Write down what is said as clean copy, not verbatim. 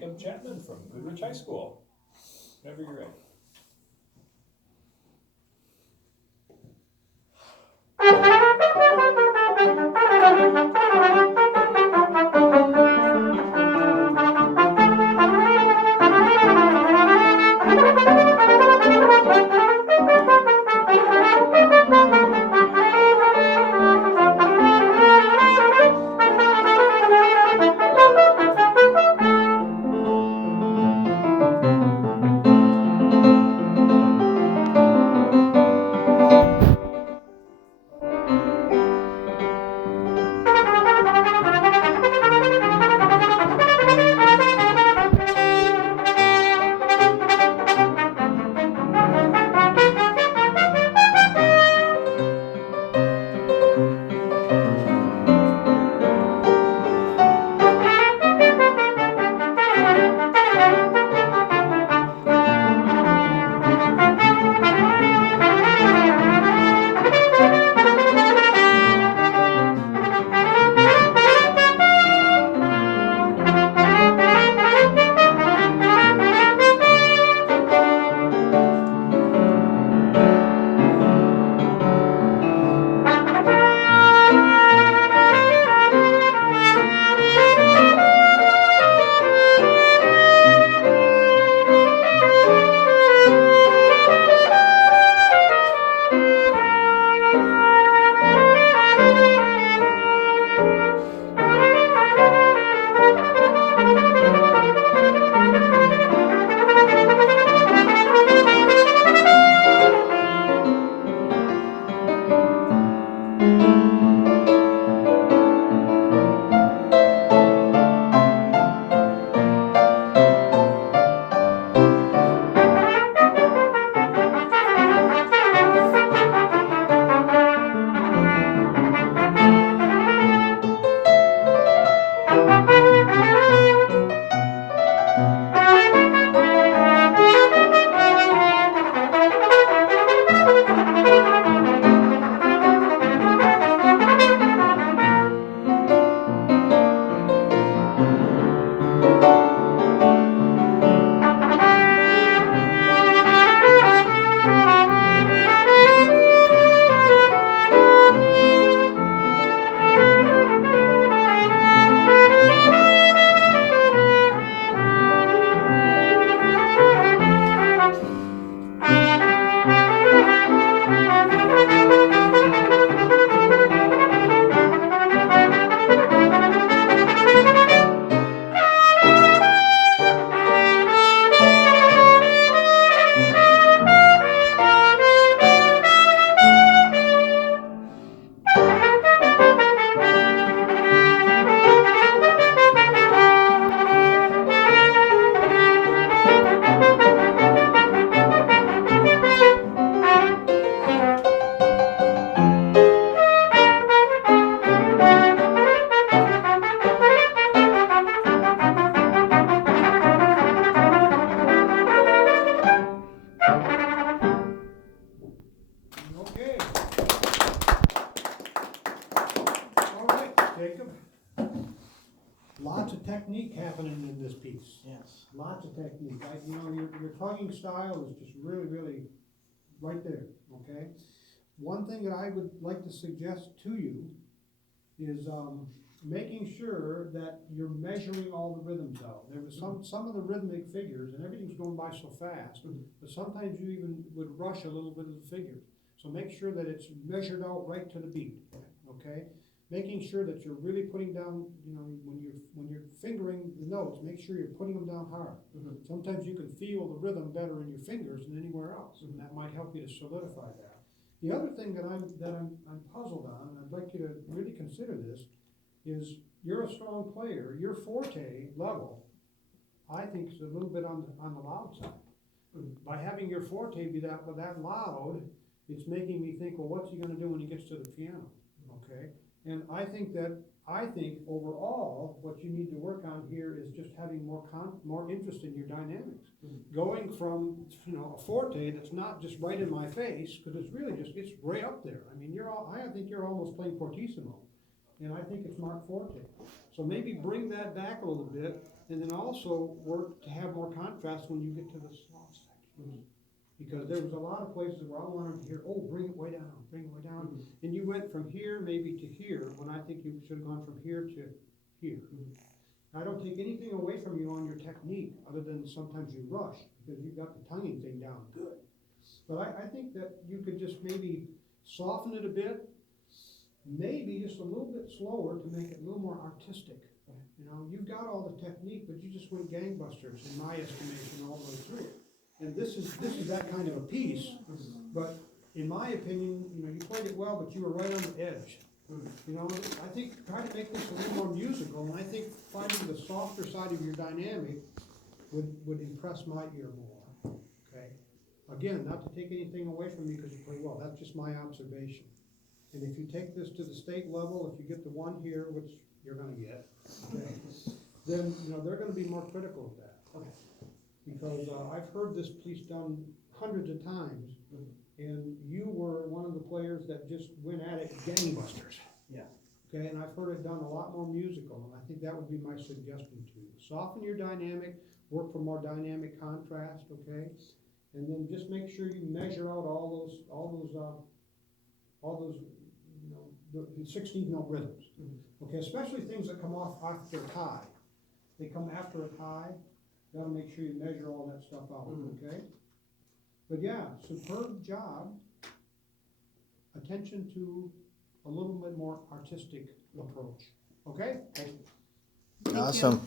Chapman from Goodrich High School. Whenever you're ready. Okay. All right, Jacob. Lots of technique happening in this piece. Yes. Lots of technique. Your tugging style is just really, really right there, okay? One thing that I would like to suggest to you is making sure that you're measuring all the rhythms out. There was some of the rhythmic figures, and everything's going by so fast, but sometimes you even would rush a little bit of the figure. So make sure that it's measured out right to the beat, okay? Making sure that you're really putting down, when you're fingering the notes, make sure you're putting them down hard. Sometimes you can feel the rhythm better in your fingers than anywhere else, and that might help you to solidify that. The other thing that I'm puzzled on, and I'd like you to really consider this, is you're a strong player. Your forte level, I think, is a little bit on the loud side. By having your forte be that loud, it's making me think, well, what's he going to do when he gets to the piano? Okay, and I think overall, what you need to work on here is just having more interest in your dynamics. Going from a forte that's not just right in my face, because it's really it's right up there. I mean, I think you're almost playing fortissimo, and I think it's Mark Forte. So maybe bring that back a little bit, and then also work to have more contrast when you get to the soft sections. Because there was a lot of places where I wanted to hear, oh, bring it way down, bring it way down. And you went from here maybe to here, when I think you should have gone from here to here. I don't take anything away from you on your technique, other than sometimes you rush, because you've got the tonguing thing down good. But I think that you could just maybe soften it a bit, maybe just a little bit slower to make it a little more artistic. You know, you've got all the technique, but you just went gangbusters, in my estimation, all the way through it. And this is that kind of a piece, but in my opinion, you know, you played it well, but you were right on the edge. You know, I think try to make this a little more musical, and I think finding the softer side of your dynamic would impress my ear more. Okay. Again, not to take anything away from you because you play well. That's just my observation. And if you take this to the state level, if you get the one here, which you're going to get, okay, then you know they're going to be more critical of that. Okay. Because I've heard this piece done hundreds of times, and you were one of the players that just went at it gangbusters. Yeah. Okay, and I've heard it done a lot more musical, and I think that would be my suggestion to you. Soften your dynamic, work for more dynamic contrast, okay? And then just make sure you measure out all those, you know, the 16th note rhythms. Okay, especially things that come off after a tie. They come after a tie. You gotta make sure you measure all that stuff out, okay? But yeah, superb job. Attention to a little bit more artistic approach, okay? Awesome.